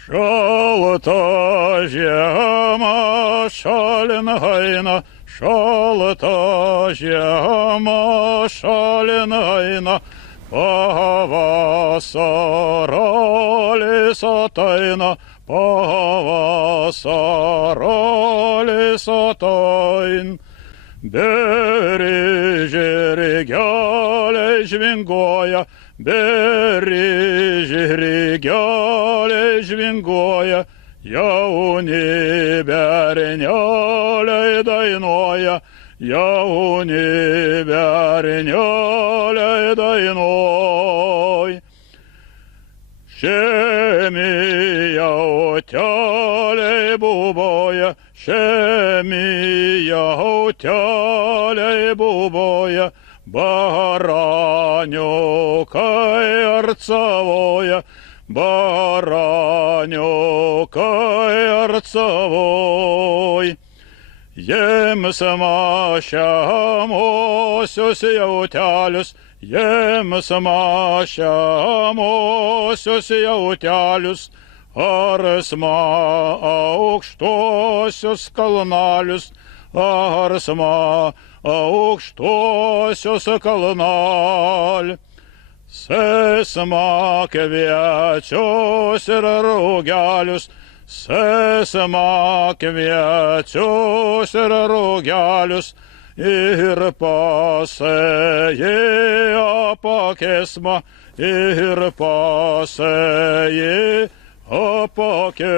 Šalta žiema šalin eina, šalta žiema šalin eina, pavasarolis ateina, pavasarolis ateina. Beri žirgeliai žvinguoja, beri žirgeliai žvinguoja, jauni berneliai dainuoja, jauni berneliai dainuoja. Šemi jauteliai buboja, šemi jauteliai buboja, baraniukai arcavoja, baraniukai arcavoja. Jiems mašiamosios jautelius, jiems mašiamosios jautelius, arsma aukštosios kalnelius, arsma aukštosios kalnelius. Sesma kviečius ir rugelius, sesma kviečius ir rugelius, ir pasėjai apakesma, ir pasėjai apakes.